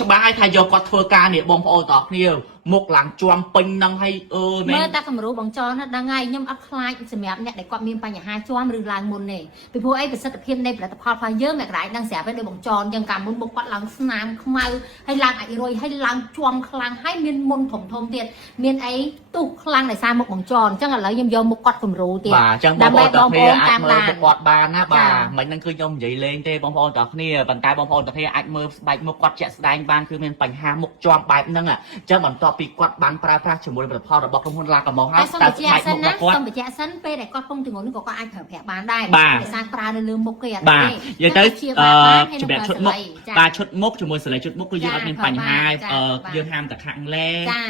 ច្បាស់ឲ្យថាយកគាត់ធ្វើការនេះបងប្អូនតោះគ្នាមុខឡើងជាប់ពេញនឹងឲ្យមែនមើលតែគំរូបងចនណាដឹងហើយខ្ញុំអត់ខ្លាចសម្រាប់អ្នកដែលគាត់មានបញ្ហាជាប់ឬឡើងមុនទេពីព្រោះអីប្រសិទ្ធភាពនៃផលិតផលរបស់យើងអ្នកក្រៅដឹងស្រាប់ហើយដូចបងចនយើងកាលមុនមុខគាត់ឡើងស្នាមខ្មៅហើយឡើងអាចរុយហើយឡើងជាប់ខ្លាំងហើយមានមុនធំធំទៀតមានអីទុះខ្លាំងដោយសារមុខបងចនអញ្ចឹងឥឡូវខ្ញុំយកមុខគាត់គំរូទៀតបាទអញ្ចឹងបងប្អូនតោះគ្នាអាចមើលមុខគាត់បានណាបាទមិនហ្នឹងគឺខ្ញុំនិយាយលេងទេបងប្អូនតោះគ្នាប៉ុន្តែបងប្អូនតោះគ្នាអាចមើលស្បែកមុខគាត់ជាក់ស្ដែងបានគឺមានបញ្ហាមុខជាប់បែបហ្នឹងអញ្ចឹងបន្ទាប់ពីគាត់បានប្រើប្រាស់ជាមួយផលិតផលរបស់ក្រុមហ៊ុនឡាកាម៉ុងហើយតើស្បែកមុខរបស់គាត់សូមបញ្ជាក់សិនពេលដែលគាត់ពងទងនឹងក៏គាត់អាចប្រើប្រាស់បានដែរដោយសារប្រើនៅលើមុខគេអត់ទេបាទនិយាយទៅជំរាបឈុតមុខបាទឈុតមុខជាមួយសលេឈុតមុខគឺយើងអត់មានបញ្ហាយើងហាមតែខាងលែ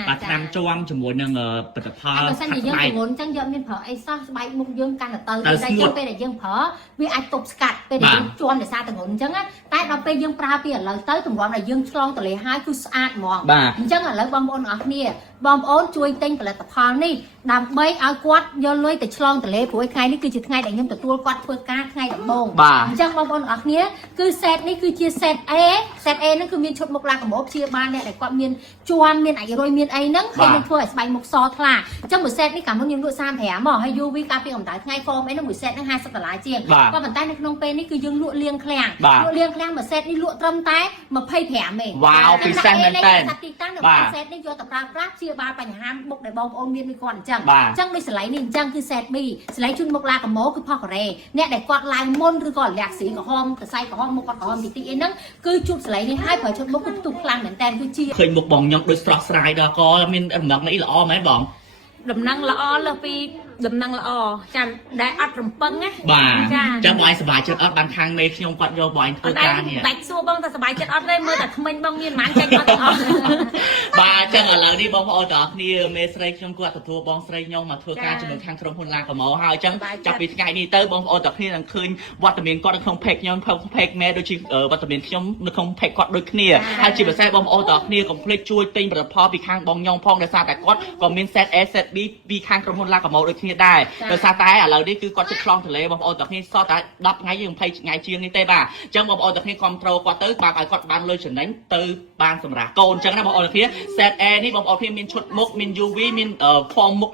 បាទឆ្នាំជាប់ជាមួយនឹងផលិតផលបើសិនជាយើងទងន់អញ្ចឹងយើងមានប្រើអីសោះស្បែកមុខយើងកាន់តែទៅតែយើងពេលដែលយើងប្រើវាអាចទប់ស្កាត់ពេលដែលយើងជាប់ដោយសារទងន់អញ្ចឹងតែដល់ពេលយើងប្រើពីឥឡូវទៅទម្រាំដែលយើងឆ្លងទលេហើយគឺស្អាតហ្មងអញ្ចឹងឥឡូវបងប្អូនទាំងអស់គ្នាបងប្អូនជួយទិញផលិតផលនេះដើម្បីឲ្យគាត់យកលុយទៅឆ្លងទលេព្រោះថ្ងៃនេះគឺជាថ្ងៃដែលខ្ញុំទទួលគាត់ធ្វើការថ្ងៃដំបូងអញ្ចឹងបងប្អូនទាំងអស់គ្នាគឺសេតនេះគឺជាសេត A សេត A ហ្នឹងគឺមានឈុតមុខឡាកាម៉ូព្យាបាលអ្នកដែលគាត់មានជាំមានអាចរុយមានអីហ្នឹងហើយនឹងធ្វើឲ្យស្បែកមុខសថ្លាអញ្ចឹងមួយសេតនេះកាលមុនខ្ញុំលក់35មកហើយ UV ការពារកម្ដៅថ្ងៃ form អីហ្នឹងមួយសេតហ្នឹង$50ជាងក៏ប៉ុន្តែនៅក្នុងពេលនេះគឺយើងលក់លៀងឃ្លាំងមួយសេតនេះលក់ត្រឹមតែ25ទេវ៉ាវពិសេសមែនតើទីតាំងនៅសេតនេះយកទៅប្រើប្រាស់ព្យាបាលបញ្ហាមុខដែលបងប្អូនមានដូចគាត់អញ្ចឹងដូចស្លៃនេះអញ្ចឹងគឺសេត B ស្លៃជូនមុខឡាកាម៉ូគឺផុសកូរ៉េអ្នកដែលគាត់ឡើងមុនឬក៏លាក់ស៊ីក្រហមសរសៃក្រហមមុខគាត់ក្រហមតិចតិចអីហ្នឹងគឺជូតស្លៃនេះហើយប្រើជូតមុខគឺផ្ទុះខ្លាំងមែនតើគឺជាឃើញមុខបងខ្ញុំដូចស្រស់ស្រាយដល់ក៏មានដំណឹងនេះល្អមែនបងដំណឹងល្អលើសពីដំណឹងល្អចាំដែលអត់រំពឹងណាបាទចាំបងឯងសប្បាយចិត្តអត់បានខាងមេខ្ញុំគាត់យកបងឯងធ្វើការនេះដាច់សួរបងតែសប្បាយចិត្តអត់ទេមើលតែក្មេងបងមានប៉ុន្មានចេញអត់ទាំងអស់បាទចឹងឥឡូវនេះបងប្អូនទាំងអស់គ្នាមេស្រីខ្ញុំគាត់ទទួលបងស្រីខ្ញុំមកធ្វើការជាមួយខាងក្រុមហ៊ុនឡាកាម៉ូហើយអញ្ចឹងចាប់ពីថ្ងៃនេះទៅបងប្អូនទាំងគ្នានឹងឃើញវត្តមានគាត់នៅក្នុង page ខ្ញុំ page មេដូចជាវត្តមានខ្ញុំនៅក្នុង page គាត់ដូចគ្នាហើយជាពិសេសបងប្អូនទាំងគ្នាកុំភ្លេចជួយទិញផលិតផលពីខាងបងខ្ញុំផងដោយសារតែគាត់ក៏មាន set A set B ពីខាងក្រុមហ៊ុនឡាកាម៉ូដូចគ្នាដែរដោយសារតែឥឡូវនេះគឺគាត់ជិតឆ្លងទន្លេបងប្អូនទាំងគ្នាសតតែ10ថ្ងៃយើង20ថ្ងៃជាងនេះទេបាទអញ្ចឹងបងប្អូនទាំងគ្នាគ្រប់ត្រូលគាត់ទៅបាទឲ្យគាត់បានលុយចំណេញទៅបានសម្រាប់កូនអញ្ចឹងណាបងប្អូនទាំងគ្នា set A នេះបងប្អូនគ្នាមានឈុតមុខមាន UV មាន form មុខ